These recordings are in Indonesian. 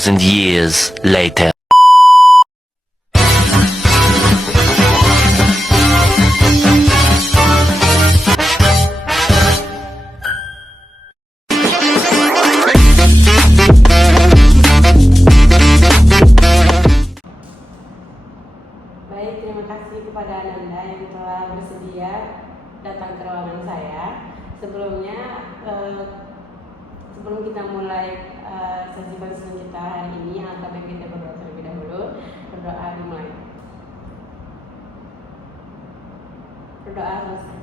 2,000 years later. Baik, terima kasih kepada Ananda yang telah bersedia datang ke ruangan saya. Sebelumnya, sebelum kita mulai sesi konseling kita hari ini, alangkah baik kita berdoa terlebih dahulu. Berdoa dimulai. Berdoa selesai.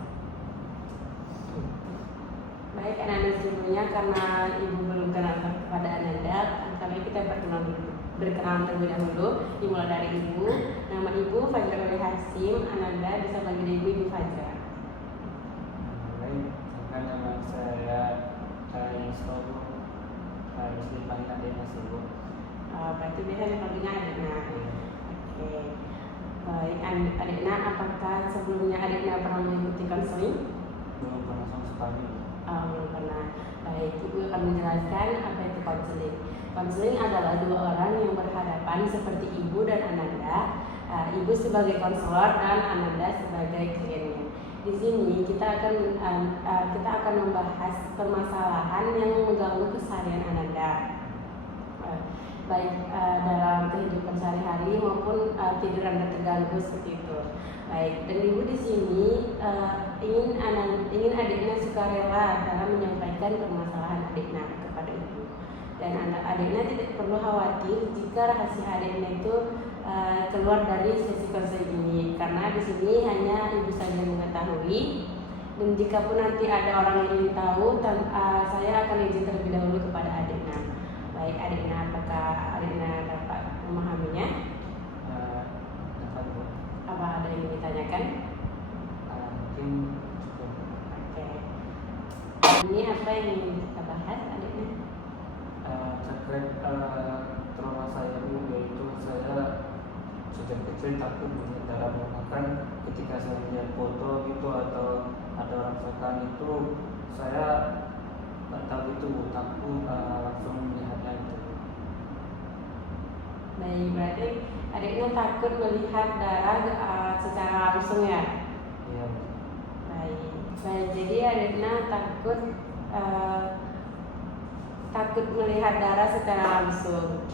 Baik, Ananda, sebelumnya karena Ibu belum kenal kepada Ananda, kami kita berkenalan terlebih dahulu. Dimulai dari Ibu. Nama Ibu Fajra Wali Hasim. Ananda bisa panggil Ibu Fajra. Baik, nama saya Istobo. Harus dipanggil adik Mas Ibu. Berarti biasanya panggilnya Adikna. Oke. Baik, Adikna, apakah sebelumnya Adikna pernah mengikuti konseling? Belum pernah sama sekali. Belum pernah. Baik, Ibu akan menjelaskan apa itu konseling. Konseling adalah dua orang yang berhadapan seperti Ibu dan Ananda. Ibu sebagai konselor dan Ananda sebagai kliennya. Di sini kita akan membahas permasalahan yang mengganggu keseharian Ananda, baik dalam kehidupan sehari-hari maupun tidur Anda terganggu seperti itu. Baik, dan Ibu di sini ingin Adikna sukarela dalam menyampaikan permasalahan Adikna kepada Ibu. Dan Adikna tidak perlu khawatir jika rahasia Adikna itu keluar dari sesi konseling ini, karena di sini hanya Ibu saja yang mengetahui. Dan jika pun nanti ada orang yang ingin tahu, saya akan izin terlebih dahulu kepada Adikna. Baik, Adikna, apakah Adikna dapat memahaminya? Dapat Bu. Apa ada yang ingin ditanyakan? Mungkin cukup. Oke. Ini apa yang ingin kita bahas, Adikna? Terkait trauma saya Bu, yaitu saya sejak kecil takut melihat darah bahkan ketika saya melihat foto gitu atau ada orang sekan itu saya tak tahu itu Bu, takut langsung melihatnya itu. Baik, berarti Adikna takut melihat darah secara langsung ya? Iya Bu. Baik, jadi Adikna takut melihat darah secara langsung.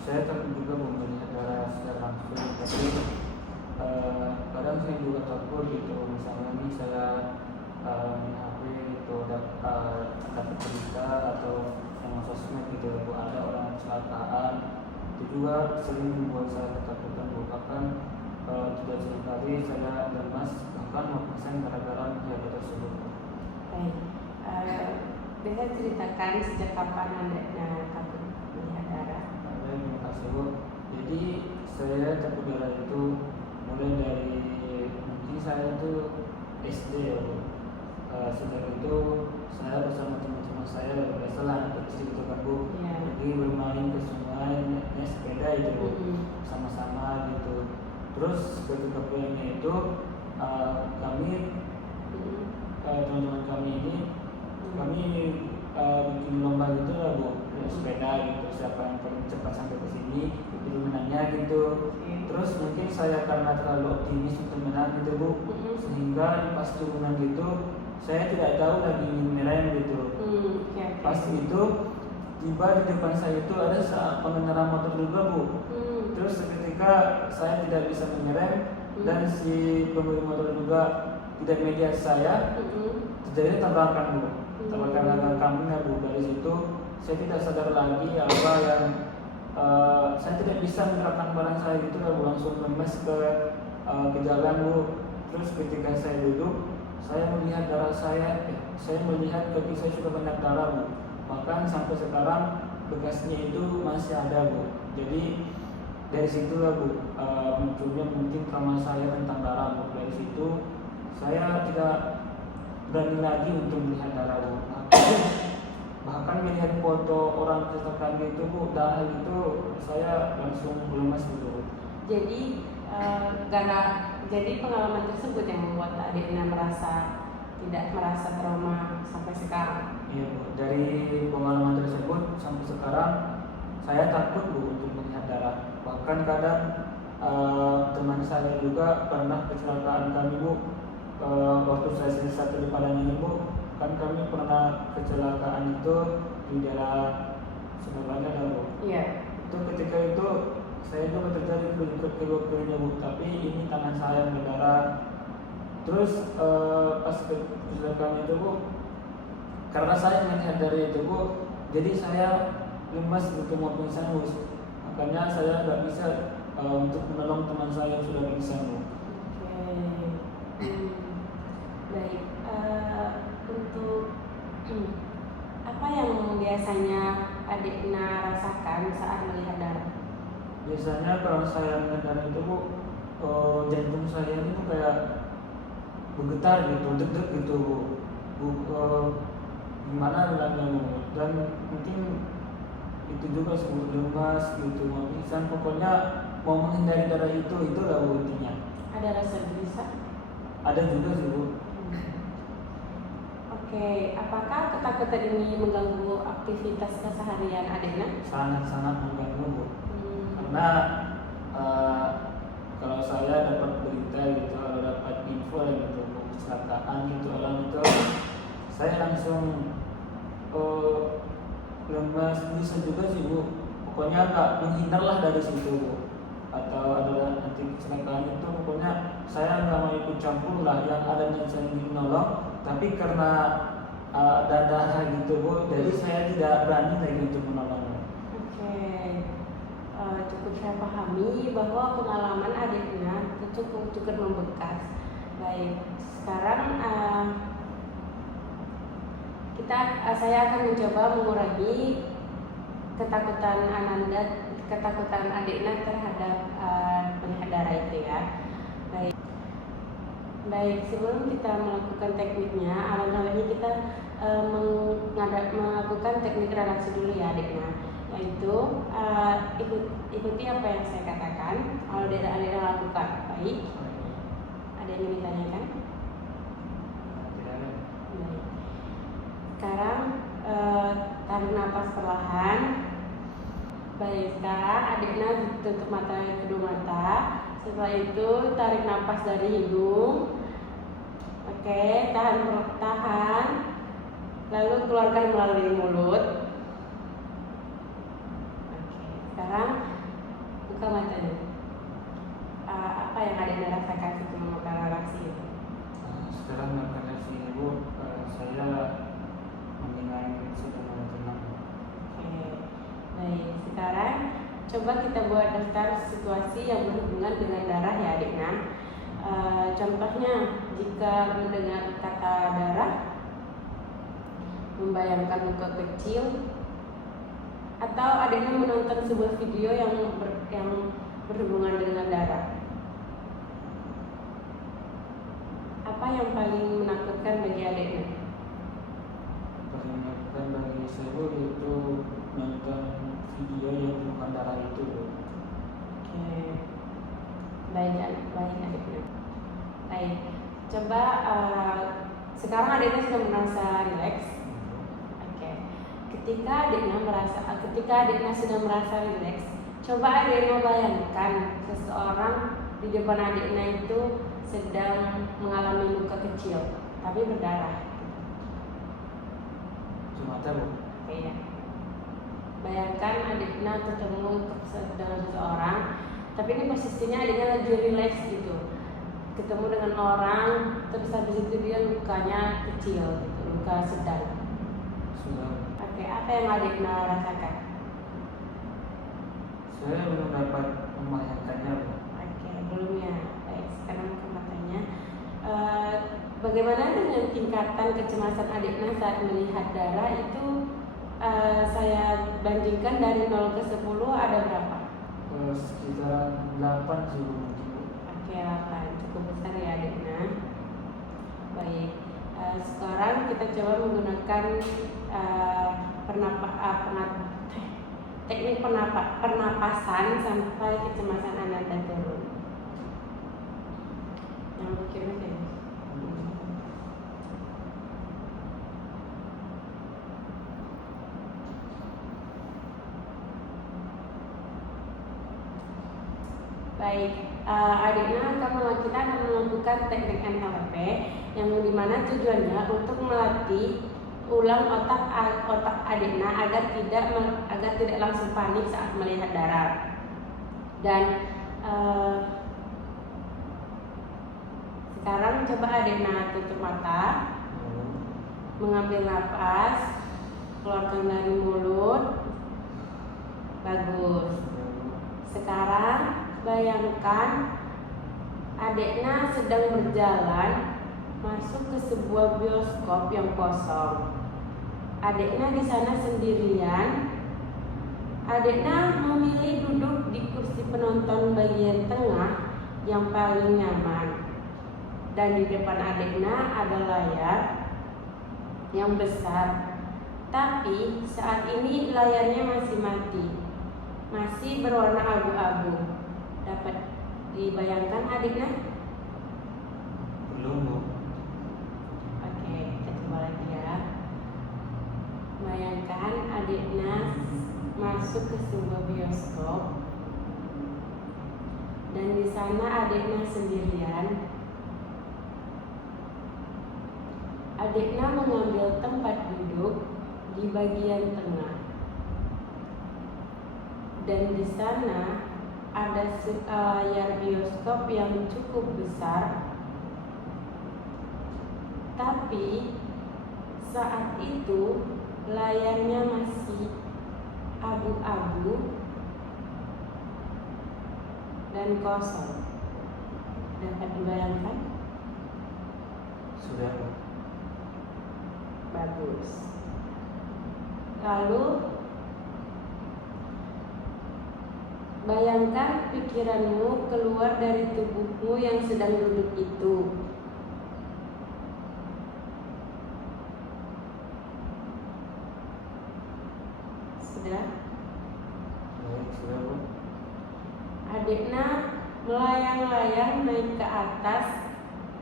Saya takut juga melihat darah secara langsung, tapi kadang saya juga takut gitu. Misalnya nih saya main HP gitu, dapat berita atau yang sosmed gitu, ada orang kecelakaan, itu juga sering membuat saya ketakutan. Bahkan tidak seringkali saya lemas, bahkan mengpesan gara-gara hal tersebut. Baik, bisa ceritakan sejak kapan Anda takut melihat darah? Terima kasih Bu. Jadi saya takut darah itu mulai dari mungkin saya itu SD ya Bu. Sejak itu saya bersama teman-teman saya biasalah anak kecil gitu kan Bu. Jadi bermain ke sungai, naik sepeda itu Bu. Sama-sama gitu. Terus ketika pulangnya itu kami teman-teman kami ini kami bikin lomba gitu lah Bu, sepeda gitu, siapa yang paling cepat sampai ke sini itu menangnya gitu. Terus mungkin saya karena terlalu optimis untuk menang gitu Bu, sehingga pas turunan gitu saya tidak tahu lagi ngerem gitu. Pas itu tiba di depan saya itu ada pengendara motor juga Bu. Terus seketika saya tidak bisa mengerem dan si pengemudi motor juga tidak melihat saya, terjadi tabrakan Bu. Tabrakan kami Bu. Dari situ saya tidak sadar lagi apa yang saya tidak bisa menggerakkan barang saya gitu Bu, langsung lemes ke jalan Bu. Terus ketika saya duduk, saya melihat darah saya melihat kaki saya sudah banyak darah Bu. Bahkan sampai sekarang bekasnya itu masih ada Bu. Jadi dari situlah Bu munculnya mungkin trauma saya tentang darah Bu. Dari situ saya tidak berani lagi untuk melihat darah Bu. Bahkan melihat foto orang kecelakaan gitu Bu, darah itu saya langsung lemas gitu. Jadi jadi pengalaman tersebut yang membuat Adikna tidak merasa trauma sampai sekarang. Iya Bu, dari pengalaman tersebut sampai sekarang saya takut Bu untuk melihat darah. Bahkan kadang teman saya juga pernah kecelakaan kami Bu. Waktu saya S1 di Padang ini Bu, kan kami pernah kecelakaan itu di daerah Surabaya Bu. Iya. Itu ketika itu saya juga terjadi kedua kalinya Bu, tapi ini tangan saya yang berdarah. Terus pas kecelakaan itu Bu, karena saya melihat dari itu Bu, jadi saya lemas gitu mau pingsan Bu. Makanya saya nggak bisa untuk menolong teman saya yang sudah pingsan Bu. Oke. Baik. Untuk apa yang biasanya adik Ina rasakan saat melihat darah? Biasanya kalau saya melihat darah itu Bu, jantung saya itu kayak bergetar gitu, deg-deg gitu Bu. Gimana bilangnya Bu? Dan mungkin itu juga sebut lemas gitu, mau pingsan, pokoknya mau menghindari darah itu lah Bu intinya. Ada rasa gelisah? Ada juga sih Bu. Oke, apakah ketakutan ini mengganggu aktivitas keseharian adiknya? Sangat-sangat mengganggu Bu. Karena kalau saya dapat berita gitu, kalau dapat info gitu kecelakaan gitu orang itu, saya langsung lemas, bisa juga sih Bu. Pokoknya nggak menghindarlah dari situ Bu. Atau adalah nanti kecelakaan itu, pokoknya saya nggak mau ikut campur lah, yang ada yang saya ingin menolong. Tapi karena ada darah gitu Bu, jadi saya tidak berani lagi untuk menolongnya. Oke. Cukup saya pahami bahwa pengalaman adiknya itu cukup membekas. Baik, sekarang saya akan mencoba mengurangi ketakutan adiknya terhadap melihat darah itu ya. Baik, sebelum kita melakukan tekniknya, alangkah baiknya kita melakukan teknik relaksi dulu ya adiknya. Yaitu ikuti apa yang saya katakan. Kalau tidak ada lakukan, baik. Ada yang ingin ditanyakan? Baik. Sekarang tarik nafas perlahan. Baik, sekarang adiknya tutup mata kedua mata. Setelah itu tarik nafas dari hidung. Oke, tahan. Lalu keluarkan melalui mulut. Sekarang buka matanya. Apa yang adiknya rasakan sebelum melakukan relaksi itu? Sekarang melakukan relaksi Bu, saya mendengar sudah mulai tenang. Oke, baik. Sekarang coba kita buat daftar situasi yang berhubungan dengan darah ya adiknya. Contohnya, jika mendengar kata darah, membayangkan luka kecil, atau adiknya menonton sebuah video yang berhubungan dengan darah. Apa yang paling menakutkan bagi adiknya? Paling menakutkan bagi saya Bu itu nonton video yang bukan darah itu Bu. Oke, baik adiknya. Baik, coba sekarang adiknya sudah merasa rileks. Oke, ketika adiknya sudah merasa rileks, coba adiknya bayangkan seseorang di depan adiknya itu sedang mengalami luka kecil, tapi berdarah. Cuma Bu. Oke ya. Bayangkan adiknya ketemu dengan seseorang, tapi ini posisinya adiknya lagi rileks gitu. Ketemu dengan orang, terus habis itu dia lukanya kecil, gitu, luka sedang. Sudah. Oke, apa yang adiknya rasakan? Saya belum dapat membayangkannya Bu. Oke, belum ya. Baik, sekarang ke matanya. Bagaimana dengan tingkatan kecemasan adiknya saat melihat darah itu? Saya bandingkan dari 0 ke 10 ada berapa? Sekitar 8 sih Bu mungkin Bu. Oke, 8. Cukup besar ya adiknya. Baik. Sekarang kita coba menggunakan teknik pernapasan sampai kecemasan Ananda turun. Yang mungkin Baik, adiknya kita akan melakukan teknik NLP yang dimana tujuannya untuk melatih ulang otak adiknya agar tidak langsung panik saat melihat darah. Dan sekarang coba adiknya tutup mata, mengambil napas, keluarkan dari mulut. Bagus. Sekarang bayangkan adiknya sedang berjalan masuk ke sebuah bioskop yang kosong. Adiknya di sana sendirian. Adiknya memilih duduk di kursi penonton bagian tengah yang paling nyaman. Dan di depan adiknya ada layar yang besar. Tapi saat ini layarnya masih mati. Masih berwarna abu-abu. Dapat dibayangkan adiknya? Belum, Bu. Oke, kita coba lagi ya. Bayangkan adiknya masuk ke sebuah bioskop dan di sana adiknya sendirian. Adiknya mengambil tempat duduk di bagian tengah. Dan di sana ada layar bioskop yang cukup besar. Tapi saat itu layarnya masih abu-abu dan kosong. Dapat dibayangkan? Sudah, Bu. Bagus. Lalu bayangkan pikiranmu keluar dari tubuhmu yang sedang duduk itu. Sudah? Baik, sudah, Bu. Adiknya melayang-layang naik ke atas,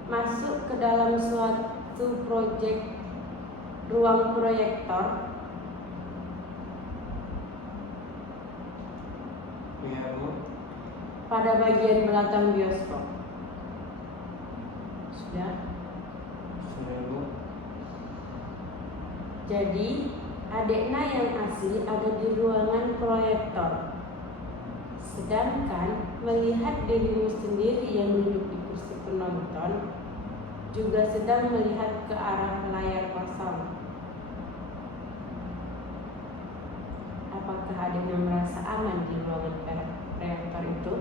masuk ke dalam suatu ruang proyektor. Iya, Bu. Pada bagian belakang bioskop. Sudah? Sudah, Bu. Jadi adiknya yang asli ada di ruangan proyektor. Sedangkan melihat dirimu sendiri yang duduk di kursi penonton juga sedang melihat ke arah layar kosong. Apakah adiknya merasa aman di ruangan proyektor itu?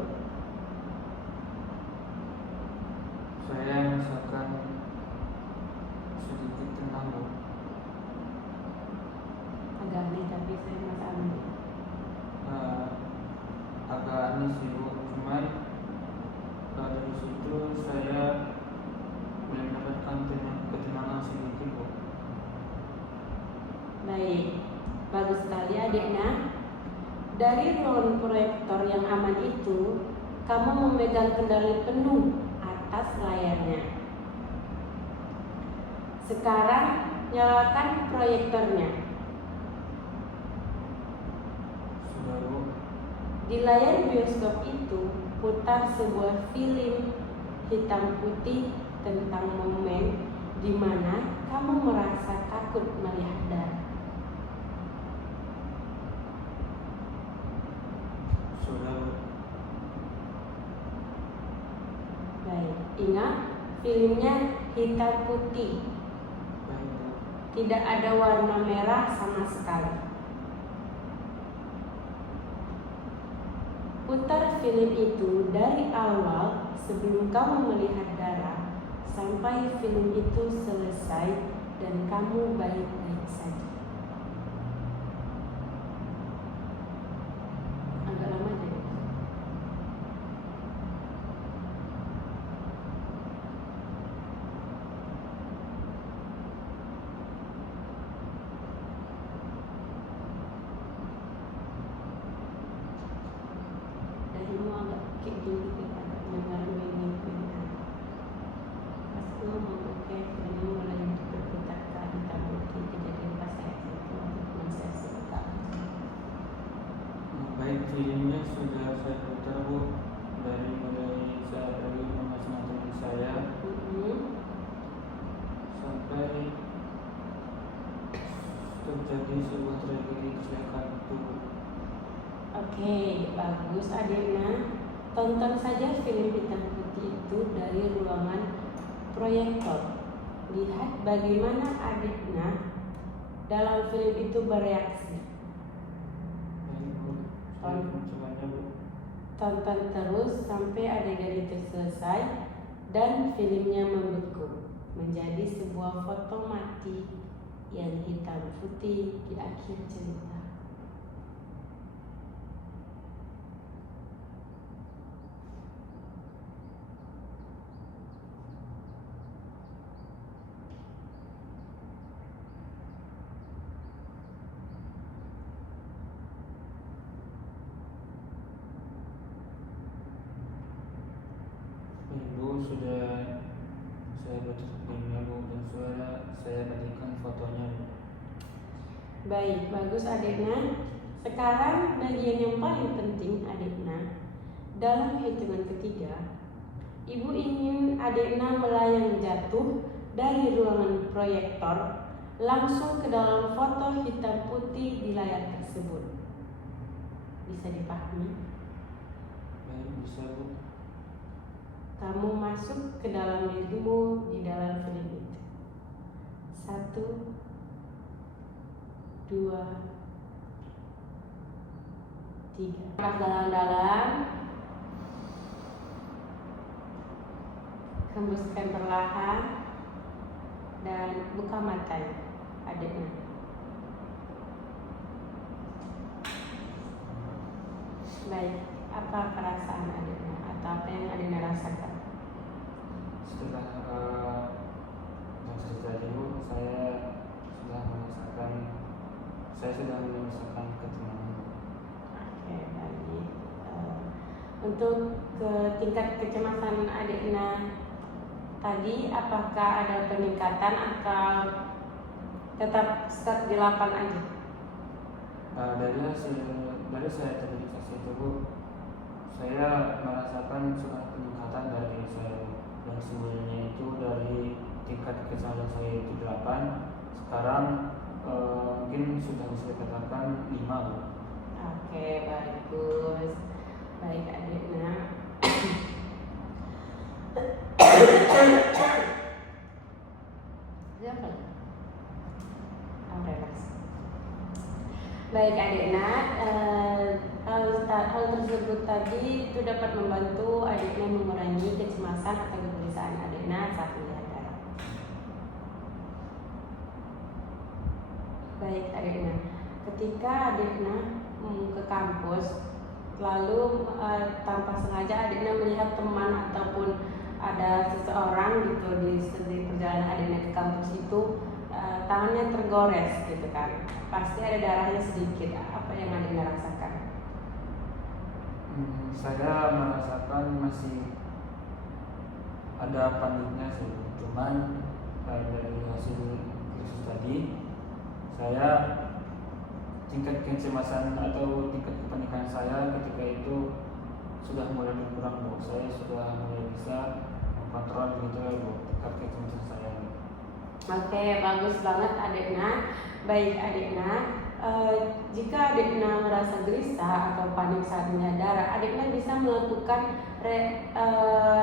Saya merasakan sedikit tenang, Bu. Agak aneh tapi saya merasa aman. Agak aneh sih, Bu. Cuman dari situ saya mendapatkan ketenangan sedikit, Bu. Baik, bagus sekali adiknya. Dari ruang proyektor yang aman itu, kamu memegang kendali penuh atas layarnya. Sekarang nyalakan proyektornya. Sudah, Bu. Di layar bioskop itu putar sebuah film hitam putih tentang momen di mana kamu merasa takut melihat darah. Sudah, Bu. Baik, ingat filmnya hitam putih. Baik, Bu. Tidak ada warna merah sama sekali. Putar film itu dari awal sebelum kamu melihat darah sampai film itu selesai dan kamu baik-baik saja. Agak lama jadi. Darimu agak gini agak dengaran begini. Pas ngomong oke, filmnya mulai berputar ke hitam putih kejadian pas Oke, bagus Adikna. Tonton saja film hitam putih itu dari ruangan proyektor. Lihat bagaimana Adikna dalam film itu bereaksi. Baik Bu, saya mencobanya Bu. Tonton terus sampai adegan itu selesai dan filmnya membeku menjadi sebuah foto mati yang hitam putih di akhir cerita. Ibu sudah saya baca filmnya Bu dan sudah saya bagikan fotonya Bu. Baik, bagus Adikna. Sekarang bagian yang paling penting Adikna. Dalam hitungan ketiga, Ibu ingin Adikna melayang jatuh dari ruangan proyektor langsung ke dalam foto hitam putih di layar tersebut. Bisa dipahami? Baik, bisa Bu. Kamu masuk ke dalam dirimu di dalam film itu. 1, 2, 3. Napas dalam-dalam. Hembuskan perlahan dan buka mata Adikna. Baik, apa perasaan Adikna atau apa yang Adikna rasakan? Setelah cerita dulu, saya sudah merasakan ketenangan. Oke, baik. Untuk ke tingkat kecemasan Adikna tadi, apakah ada peningkatan atau tetap stuck di 8 aja? Dari saya tadi saksi itu Bu, saya merasakan sudah peningkatan dari saya yang sebelumnya itu dari tingkat kesadaran saya itu 8, sekarang mungkin sudah bisa dikatakan 5 Bu. Oke, bagus. Baik Adikna. Siapa? Relax. Baik Adikna, hal tersebut tadi itu dapat membantu Adikna mengurangi kecemasan atau kegelisahan Adikna saat melihat darah. Baik Adikna, ketika Adikna ke kampus, lalu tanpa sengaja Adikna melihat teman ataupun ada seseorang gitu di perjalanan Adikna ke kampus itu, tangannya tergores gitu kan, pasti ada darahnya sedikit. Apa yang Adikna rasakan? Saya merasakan masih ada paniknya sih, cuman dari hasil kursus tadi, saya tingkat kecemasan atau tingkat kepanikan saya ketika itu sudah mulai berkurang Bu. Saya sudah mulai bisa mengkontrol begitu ya Bu, tingkat kecemasan saya. Oke, bagus banget Adikna. Baik Adikna, jika Adikna merasa gelisah atau panik saat melihat darah, Adikna bisa melakukan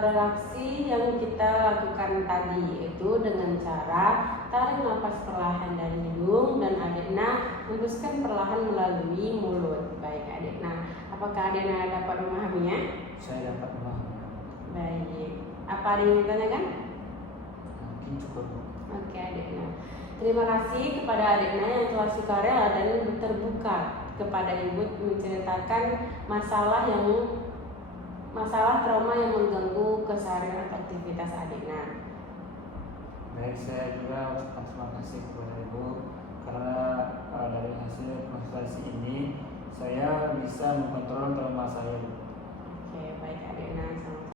relaksi yang kita lakukan tadi, yaitu dengan cara tarik nafas perlahan dari hidung dan Adikna hembuskan perlahan melalui mulut. Baik Adikna, apakah Adikna dapat memahaminya? Saya dapat memahami. Baik, apa ada yang ditanyakan? Mungkin cukup Bu. Oke Adikna, terima kasih kepada Adikna yang telah sukarela dan terbuka kepada Ibu menceritakan masalah trauma yang mengganggu keseharian atau aktivitas Adikna. Baik, saya juga ucapkan terima kasih kepada Ibu karena dari hasil konsultasi ini saya bisa mengontrol trauma saya. Oke, baik Adikna.